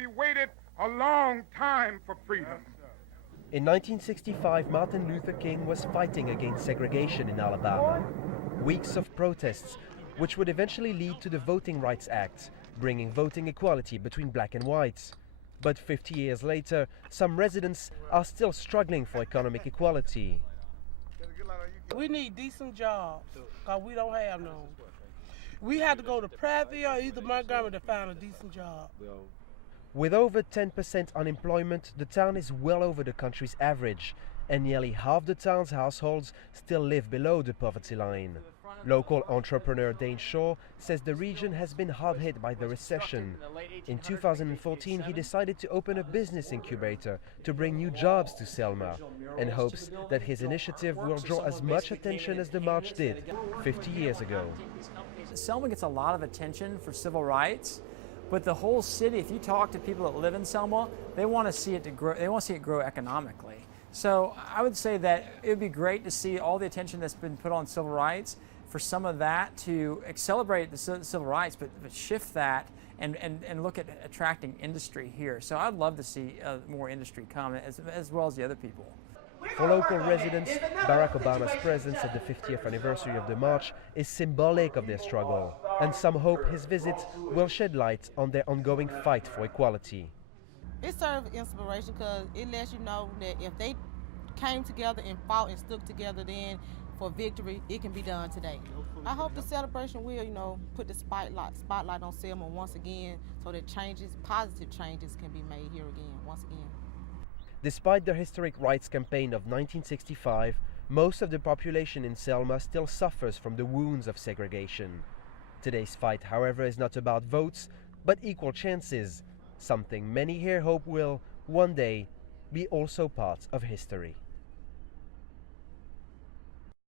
We waited a long time for freedom. In 1965, Martin Luther King was fighting against segregation in Alabama. Weeks of protests, which would eventually lead to the Voting Rights Act, bringing voting equality between black and whites. But 50 years later, some residents are still struggling for economic equality. We need decent jobs, because we don't have none. We had to go to Prattville or either Montgomery to find a decent job. With over 10% unemployment, the town is well over the country's average, and nearly half the town's households still live below the poverty line. Local entrepreneur Dane Shaw says the region has been hard hit by the recession. In 2014, he decided to open a business incubator to bring new jobs to Selma, and hopes that his initiative will draw as much attention as the march did 50 years ago. Selma gets a lot of attention for civil rights, but the whole city, if you talk to people that live in Selma, they want to see it grow. They want to see it grow economically. So I would say that it would be great to see all the attention that's been put on civil rights, for some of that to accelerate the civil rights, but shift that and look at attracting industry here. So I'd love to see more industry come, as well as the other people. For local residents, Barack Obama's presence at the 50th anniversary of the march is symbolic of their struggle, and some hope his visit will shed light on their ongoing fight for equality. It serves inspiration because it lets you know that if they came together and fought and stuck together then for victory, it can be done today. I hope the celebration will, put the spotlight on Selma once again, so that positive changes can be made here again, once again. Despite the historic rights campaign of 1965, most of the population in Selma still suffers from the wounds of segregation. Today's fight, however, is not about votes, but equal chances, something many here hope will, one day, be also part of history.